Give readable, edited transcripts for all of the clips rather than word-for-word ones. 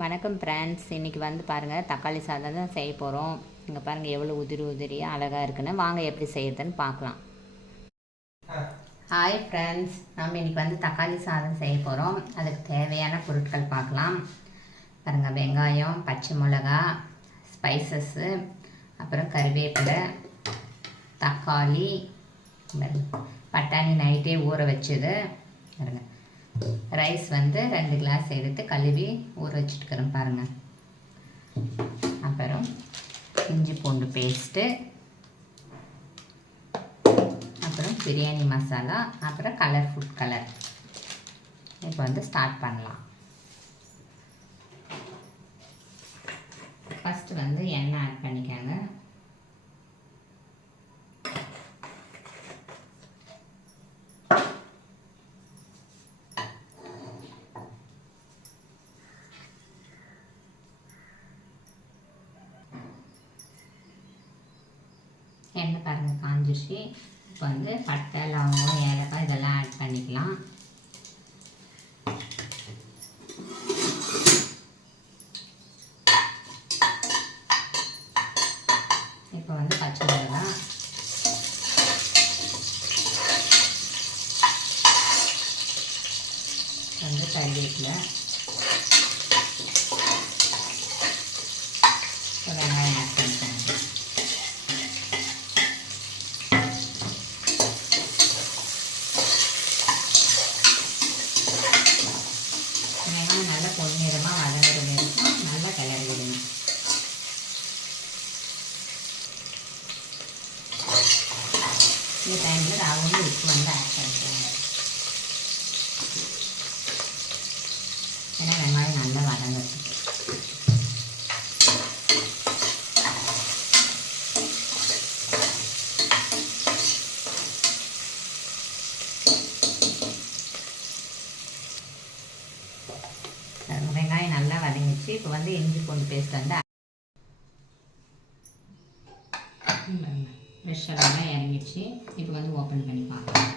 வணக்கம் ஃப்ரெண்ட்ஸ். இன்றைக்கி வந்து பாருங்கள் தக்காளி சாதம் தான் செய்ய போகிறோம். இங்கே பாருங்கள் எவ்வளோ உதிரி உதிரியாக அழகாக இருக்குன்னு. வாங்க எப்படி செய்யறதுன்னு பார்க்கலாம். ஹாய் ஃப்ரெண்ட்ஸ், நம்ம இன்றைக்கி வந்து தக்காளி சாதம் செய்ய போகிறோம். அதுக்கு தேவையான பொருட்கள் பார்க்கலாம். பாருங்கள், வெங்காயம், பச்சை மிளகா, ஸ்பைசஸ்ஸு, அப்புறம் கறிவேப்பிலை, தக்காளி, பட்டாணி நைட்டே ஊற வச்சது. பாருங்கள், ரைஸ் வந்து 2 கிளாஸ் எடுத்து கழுவி ஊற வச்சுட்டுக்கிறேன் பாருங்கள். அப்புறம் இஞ்சி பூண்டு பேஸ்ட்டு, அப்புறம் பிரியாணி மசாலா, அப்புறம் கலர் ஃபுட் கலர். இப்போ வந்து ஸ்டார்ட் பண்ணலாம். ஃபஸ்ட்டு வந்து எண்ணெய் ஆட் பண்ணிக்கோங்க. எண்ணெய் பாருங்கள் காஞ்சிச்சு. இப்போ வந்து பட்டை, லவங்கம், ஏலக்காய் இதெல்லாம் ஆட் பண்ணிக்கலாம். இப்போ வந்து பச்சை மிளகாய், வந்து கறிவேப்பிலை, வெங்காயம் ஆட் பண்ணிக்கோங்க. நல்லா பொன்னிறமாக வதங்குற வரைக்கும் நல்லா கிளறி விடுங்க. இந்த டைமில் ராவும் உப்பு வந்து ஆட் பண்ணிக்கோங்க. ஏன்னா வெங்காயம் நல்லா வதங்குறதுக்கு. வெங்காயம் நல்லா வதங்கிச்சு. இப்போ வந்து இஞ்சி பூண்டு பேஸ்ட் வந்து ஃப்ரெஷ்ஷெல்லாம் இறங்கிடுச்சு. இப்போ வந்து ஓப்பன் பண்ணி பார்க்கலாம்.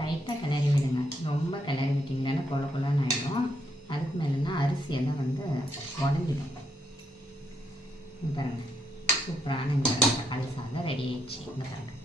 லைட்டாக கிளறி விடுங்க. ரொம்ப கிளறி விட்டிங்கன்னா கொல கொலன்னு ஆகிடும். அதுக்கு மேலேனா அரிசியெல்லாம் வந்து உடஞ்சிடும். பாருங்கள், சூப்பரான இந்த தக்காளி சாதம் ரெடி ஆயிடுச்சு. இந்த பாருங்கள்.